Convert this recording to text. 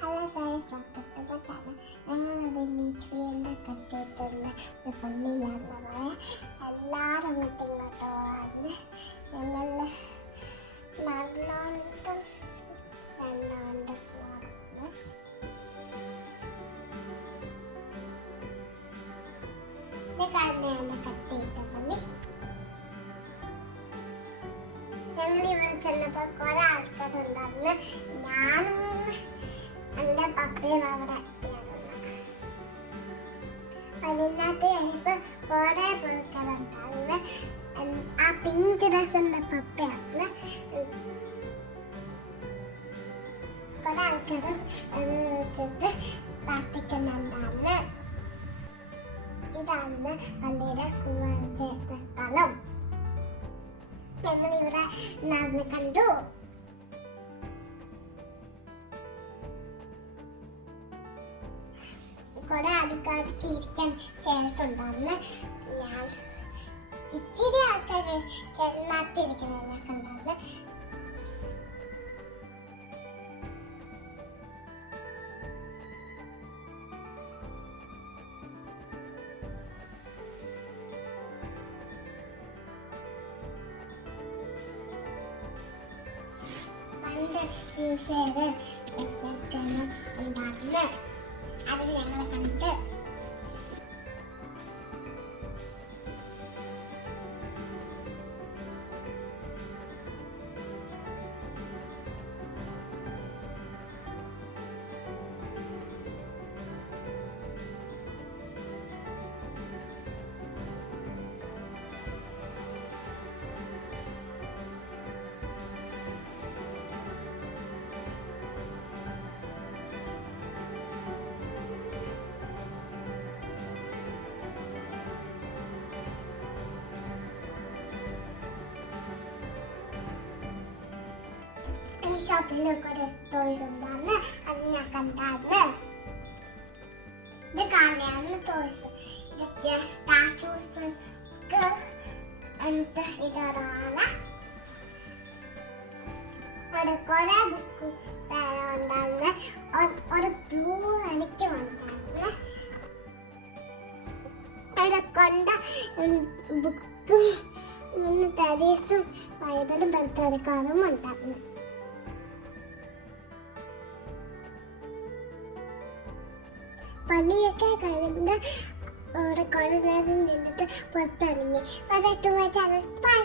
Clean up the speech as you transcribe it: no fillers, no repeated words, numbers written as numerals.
Hello guys, ഞങ്ങളൊരു leech വീടിൻ്റെ കെട്ടിയിട്ടുള്ള ഒരു പള്ളിയിലാണെന്ന് പറയാം. എല്ലാവരും അങ്ങോട്ടും ഇങ്ങോട്ടും ആണ് ഞങ്ങൾ നടന്നുകൊണ്ടും വന്നുകൊണ്ടും പോകുന്നു. ഇത് കണ്ടാണ് കെട്ടിയിട്ട പള്ളി. ഞങ്ങൾ ഇവിടെ ചെന്നപ്പോൾ കുറെ ആൾക്കാരുണ്ടായിരുന്നു. ഞാനും എൻ്റെ പപ്പയും അവിടെ അതിനകത്ത് കഴിയുമ്പോൾ കുറെ പേർക്കാരുണ്ടായിരുന്നു. ആ പിങ്ക് ഡ്രസ്സിൻ്റെ പപ്പയാണ്. കുറെ ആൾക്കാരും വെച്ചിട്ട് പ്രാർത്ഥിക്കുന്നുണ്ടായിരുന്നു. ഇതാണ് പള്ളിയുടെ ചേർത്ത സ്ഥലം. ഞങ്ങളിവിടെ നടന്ന് കണ്ടു. കുറെ ആൾക്കാർക്ക് ഇരിക്കാൻ ചെയർസ് ഉണ്ടായിരുന്നു. ഞാൻ ഇച്ചിരി ആൾക്കാർ ചെറുനാട്ടിരിക്കുന്നതിനൊക്കെ ഉണ്ടായിരുന്നു. പണ്ട് യൂസ് ചെയ്ത് ഉണ്ടായിരുന്നു. അത് ഞങ്ങൾ കണ്ട് ഈ ഷോപ്പിലൊക്കെ ഒരു ടോയ്സ് ഉണ്ടായിരുന്നു. അത് ഞാൻ കണ്ടായിരുന്നു. ഇത് കാണാണ് ടോയ്സ്. ഇതൊക്കെ സ്റ്റാച്യൂസ് ഇതാണ്. അവിടെ കുറെ ബുക്ക് ഉണ്ടായിരുന്നു. ഒരു ബ്ലൂ എനിക്ക് ഉണ്ടായിരുന്നു. അവിടെ കൊണ്ട ബുക്കും തരീസും ബൈബിളും ബന്ധക്കാരും ഉണ്ടായിരുന്നു. പള്ളിയൊക്കെ കഴിഞ്ഞിട്ട് അവിടെ കുറെ നേരം നിന്നിട്ട് പുറത്തിറങ്ങി. ബൈ.